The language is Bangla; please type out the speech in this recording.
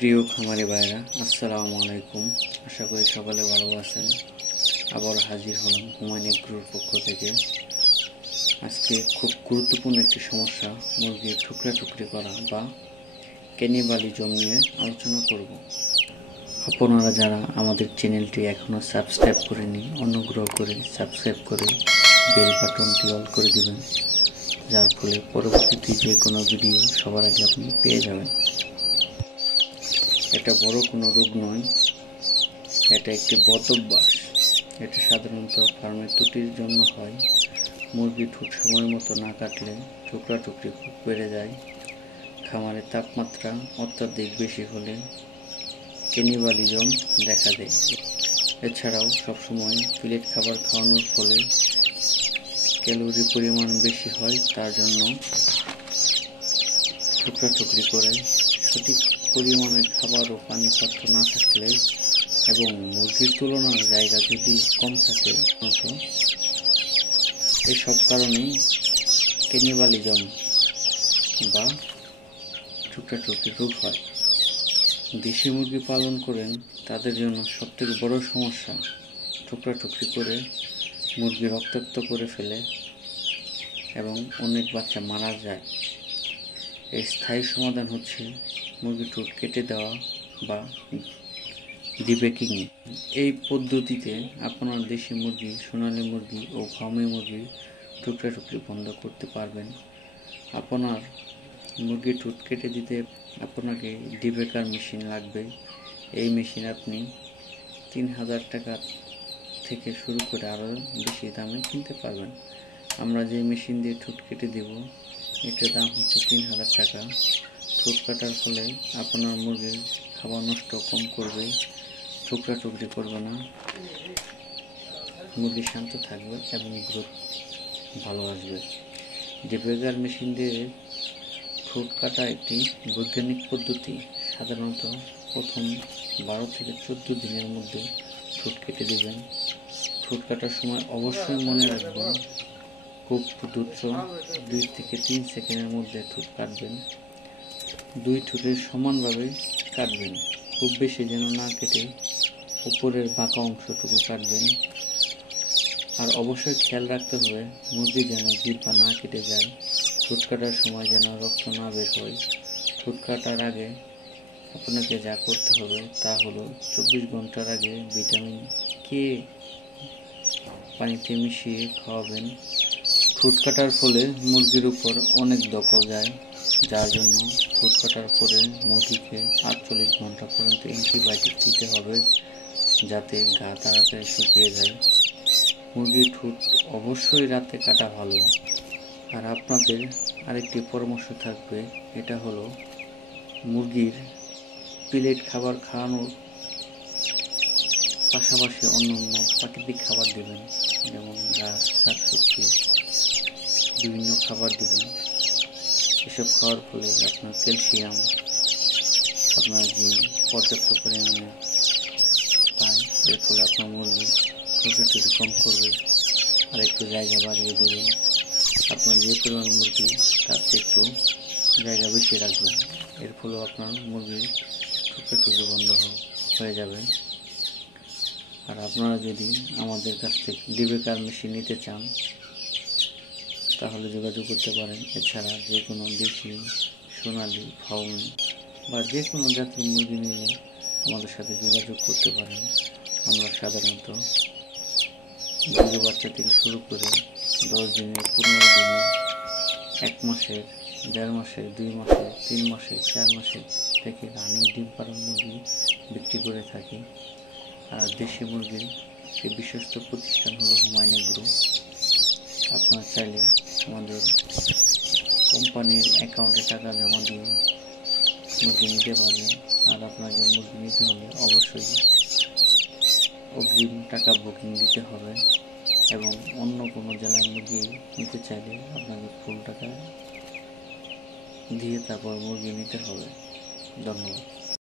প্রিয় খামারি ভাইরা, আসসালামু আলাইকুম। আশা করি সকালে ভালো আছেন। আবার হাজির হলাম হুমায়ুন এগ্রোর পক্ষ থেকে। আজকে খুব গুরুত্বপূর্ণ একটি সমস্যা, মুরগির টুকরি করা বা ক্যানিবালিজম নিয়ে আলোচনা করব। আপনারা যারা আমাদের চ্যানেলটি এখনও সাবস্ক্রাইব করেনি, অনুগ্রহ করে সাবস্ক্রাইব করে বেল বাটনটি অল করে দিবেন, যার ফলে পরবর্তীতে যে কোনো ভিডিও সবার আগে আপনি পেয়ে যাবেন। এটা বড় কোনো রোগ নয়, এটা একটি বদ অভ্যাস। এটা সাধারণত ফার্মের ত্রুটির জন্য হয়। মুরগির ঠোঁট সময় মতো না কাটলে টুকরি খুব বেড়ে যায়। খামারের তাপমাত্রা অত্যাধিক বেশি হলে ক্যানিবালিজম দেখা দেয়। এছাড়াও সবসময় প্লেট খাবার খাওয়ানোর ফলে ক্যালোরি পরিমাণ বেশি হয়, তার জন্য টুকরি করে সঠিক পরিমাণে খাবার ও পানি পাত্র না থাকলে এবং মুরগির তুলনার জায়গা যদি কম থাকে, এসব কারণেই ক্যানিবালিজম বা টুকরি রোগ হয়। দেশি মুরগি পালন করেন তাদের জন্য সবথেকে বড় সমস্যা, টুকরি করে মুরগি রক্তাক্ত করে ফেলে এবং অনেক বাচ্চা মারা যায়। এর স্থায়ী সমাধান হচ্ছে মুরগির ঠোঁট কেটে দেওয়া বা ডিবেকিং। এই পদ্ধতিতে আপনার দেশি মুরগি, সোনালী মুরগি ও ফার্মি মুরগির টুকরি বন্ধ করতে পারবেন। আপনার মুরগির ঠোঁট কেটে দিতে আপনাকে ডিবেকার মেশিন লাগবে। এই মেশিন আপনি 3000 টাকা থেকে শুরু করে আরও বেশি দামে কিনতে পারবেন। আমরা যে মেশিন দিয়ে ঠোঁট কেটে দেব, এটার দাম হচ্ছে 3000 টাকা। ঠোঁট কাটার ফলে আপনার মুরগির খাবার নষ্ট কম করবে, টুকরি করবে না, মুরগি শান্ত থাকবে এবং গ্রোথ ভালো আসবে। ডিবেকার মেশিন দিয়ে ঠোঁট কাটা একটি বৈজ্ঞানিক পদ্ধতি। সাধারণত প্রথম 12 থেকে 14 দিনের মধ্যে ঠোঁট কেটে দেবেন। ঠোঁট কাটার সময় অবশ্যই মনে রাখবেন, খুব দ্রুত 2 থেকে 3 সেকেন্ডের মধ্যে ঠোঁট কাটবেন। 2 ঠোঁটের সমানভাবে কাটবেন, খুব বেশি যেন না কেটে উপরের বাঁকা অংশটুকু কাটবেন। আর অবশ্যই খেয়াল রাখতে হবে মুরগি যেন জিহ্বা না কেটে যায়। ঠোঁট কাটার সময় যেন রক্ত না বের হয়। ঠোঁট কাটার আগে আপনাকে যা করতে হবে তা হলো 24 ঘন্টার আগে ভিটামিন কে পানিতে মিশিয়ে খাওয়াবেন। ঠোঁট কাটার ফলে মুরগির উপর অনেক দখল যায়, যার জন্য ঠোঁট কাটার পরে মুরগিকে 48 ঘন্টা পর্যন্ত অ্যান্টিবায়োটিক দিতে হবে, যাতে গা তাড়াতাড়ি শুকিয়ে যায়। মুরগির ঠোঁট অবশ্যই রাতে কাটা ভালো। আর আপনাদের আরেকটি পরামর্শ থাকবে, এটা হলো মুরগির প্লেট খাবার খাওয়ানোর পাশাপাশি অন্যান্য প্রাকৃতিক খাবার দেবেন, যেমন ঘাস, শাকসবজি, বিভিন্ন খাবার দেবেন। এসব খাওয়ার ফলে আপনার ক্যালসিয়াম, আপনার জিঙ্ক পর্যাপ্ত পরিমাণে পায়। এর ফলে আপনার মুরগি টুকরি কম করবে আর একটু জায়গা বাড়িয়ে দেবেন। আপনার যে পরিমাণ মুরগি তার চেয়ে একটু জায়গা বেশি রাখবেন। এর ফলেও আপনার মুরগির টুকরি বন্ধ হয়ে যাবে। আর আপনারা যদি আমাদের কাছ থেকে ডিবেকার মেশিন নিতে চান তাহলে যোগাযোগ করতে পারেন। এছাড়া যে কোনো দেশি, সোনালী, ফার্মি বা যে কোনো জাতের মুরগি নিয়ে আমাদের সাথে যোগাযোগ করতে পারেন। আমরা সাধারণত মুরগি বাচ্চা থেকে শুরু করে 10 দিনের, 15 দিনের, 1 মাসের, 1.5 মাসের, 2 মাসের, 3 মাসের, 4 মাসের থেকে রানিং ডিম পাড়া মুরগি বিক্রি করে থাকি। আর দেশি মুরগির একটি বিশ্বস্ত প্রতিষ্ঠান হলো হুমায়ুন এগ্রো। আপনারা চাইলে আমাদের কোম্পানির অ্যাকাউন্টে টাকা জমা দিয়ে মুরগি নিতে পারবেন। আর আপনাকে মুরগি নিতে হলে অবশ্যই অগ্রিম টাকা বুকিং দিতে হবে এবং অন্য কোনো জেলার মুরগি নিতে চাইলে আপনাকে ফুল টাকা দিয়ে তারপর মুরগি নিতে হবে। ধন্যবাদ।